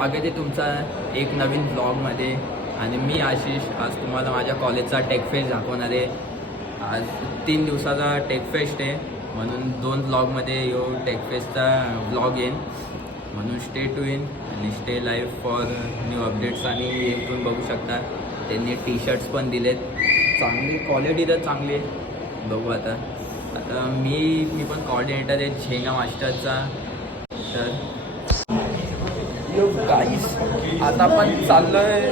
स्वागत आहे तुमचं एक नवीन ब्लॉगमध्ये. आणि मी आशिष आज तुम्हाला माझ्या कॉलेजचा टेकफेस्ट दाखवणार आहे. आज 3 दिवसाचा टेकफेस्ट आहे, म्हणून 2 ब्लॉगमध्ये यो टेकफेस्टचा ब्लॉग येईन. म्हणून स्टे टू इन आणि stay live for new updates. आणि इथून बघू शकता त्यांनी टी-शर्ट्स पण दिलेत, चांगली क्वालिटी तर चांगली आहे. बघू आता मी पण कोऑर्डिनेटर आहे झेंगा मास्टरचा. तर यो गाईस आता आपण चाललो आहे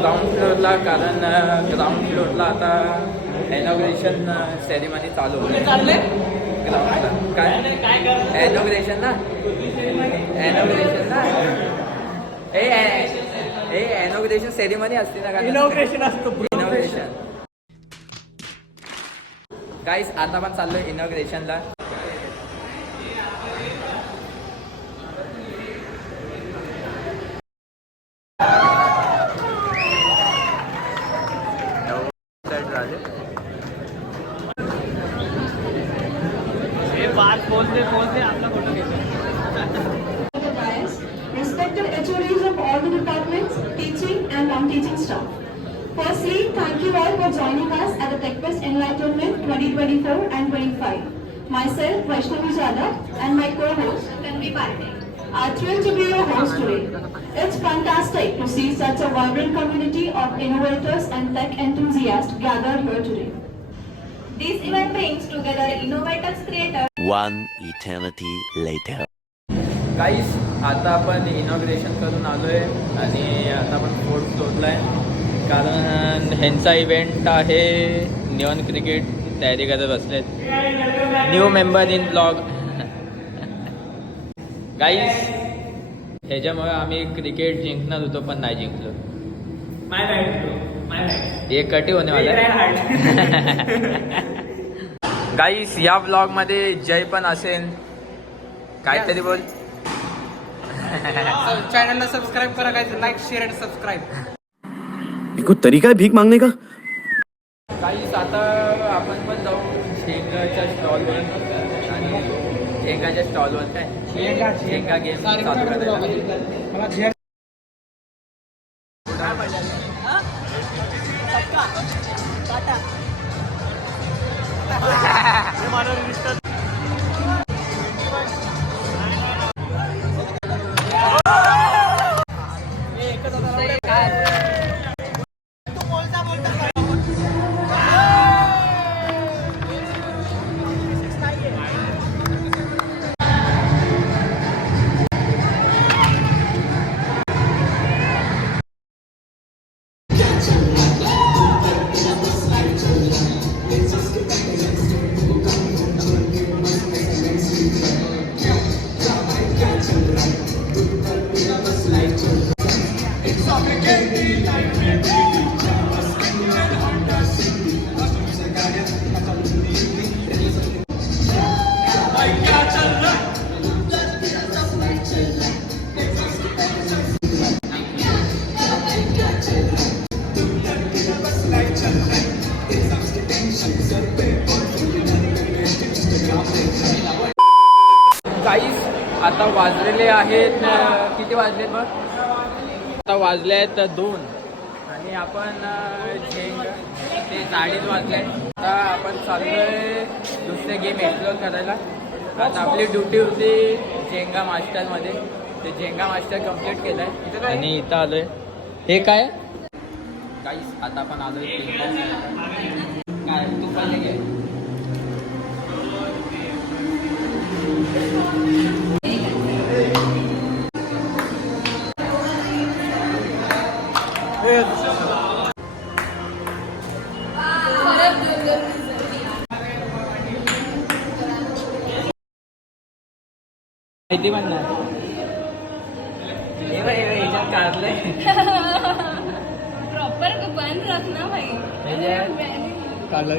ग्राउंड फ्लोअरला, कारण ग्राउंड फ्लोअरला आता इनॉग्रेशन सेरेमनी चालू होते. ग्राउंडला काय इनॉग्रेशन ना इनॉग्रेशन सेरेमनी असते ना, इनॉग्रेशन असतो. इनॉग्रेशन गाईस आता आपण चाललोय इनॉग्रेशनला. Respected HODs of all the departments, teaching and non-teaching staff. Firstly, thank you all for joining us at the TechFest Enlightenment 2024 and 25. Myself, Vaishnavi Jadhav, and my co-host, Tanvi Pandey, are thrilled to be your host today. It's fantastic to see such a vibrant community of innovators and tech enthusiasts gathered here today. This event brings together innovators, creators. One eternity later. गाईस आता आपण inauguration करून आलो आहे आणि आता आपण 4th फ्लोअरला आहे, कारण ह्यांचा इव्हेंट आहे. निऑन क्रिकेट तयारी करत बसलेत. New member in blog. Guys ह्याच्यामुळे आम्ही क्रिकेट जिंकणार होतो पण नाही जिंकलो. ये कटी होने वाला है. गाईस या ब्लॉग मध्ये जय पण असेल, काहीतरी बोल. चॅनलला सबस्क्राईब करा, काय लाईक शेअर आणि सबस्क्राईब. कोई तरीका है भीक मांगने का? गाईस आता आपण पण जाऊ झेंगाच्या स्टॉलवर आणि झेंगाच्या स्टॉलवर काय झेंगा गेम चालू करायला. गाईस आता वाजलेले आहेत किती वाजलेत बघ. आता वाजले आहेत 2 आणि आपण झेंग ते 2:30 वाजले. आता आपण चाललोय दुसरे गेम एक्सप्लोर करायला. आता आपली ड्युटी होती झेंगा मास्टरमध्ये, ते झेंगा मास्टर कम्प्लीट केलं आहे आणि इथं आलोय. हे काय गाईस आता आपण आलोय काय तू पण घे. माहिती पण नाही ह्याच्यात काढलंय प्रॉपर बंद रखना भाई. काढलं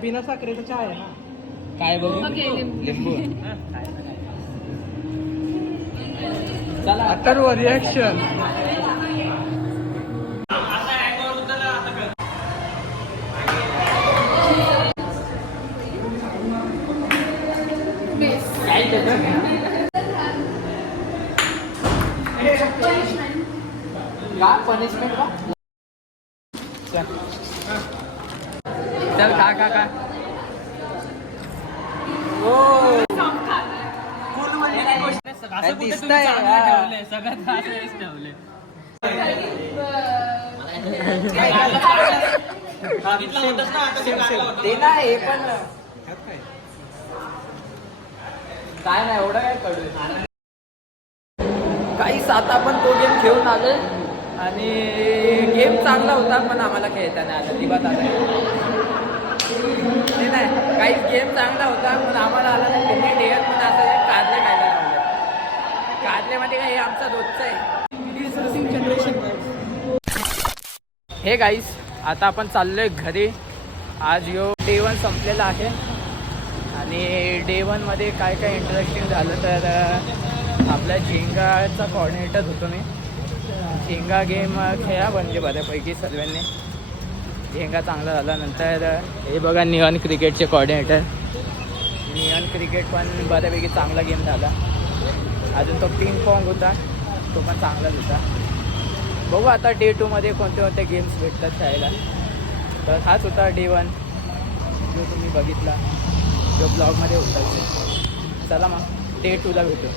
बिना साखरेचा चहा आहे ना. काय बघू लिंबू. चला अथर्व रिॲक्शन. का पनिशमेंट का चल खा दिसतंय ते नाही पण काय नाही एवढं काय कळलं. काहीच आता आपण तो गेम खेळून आलोय आणि गेम चांगला होता पण आम्हाला खेळता नाही आला दिवात आला ते नाही काही गेम चांगला होता पण आम्हाला आला नाही त्यांनी डेअर पण असं कारले खायला लावले कारलेमध्ये काय हे आमचा रोजचा आहे. हे गाईस आता आपण चाललोय घरी. आज यो डे 1 संपलेला आहे आणि डे 1 मध्ये काय काय इंटरेस्टिंग झालं तर आपल्या झेंगाचा कॉर्डिनेटर होतो मी. झेंगा गेम खेळा म्हणजे बऱ्यापैकी सर्वांनी. झेंगा चांगला झाला. नंतर हे बघा नियॉन क्रिकेटचे कॉर्डिनेटर. नियॉन क्रिकेट पण बऱ्यापैकी चांगला गेम झाला. अजून तो पिंग पॉंग होता तो पण चांगलाच होता. बघू आता डे 2 मध्ये कोणते कोणते गेम्स भेटतात खेळायला. तर हाच होता डे 1 जो तुम्ही बघितला जो ब्लॉगमध्ये होता. चला मग डे 2 ला भेटू.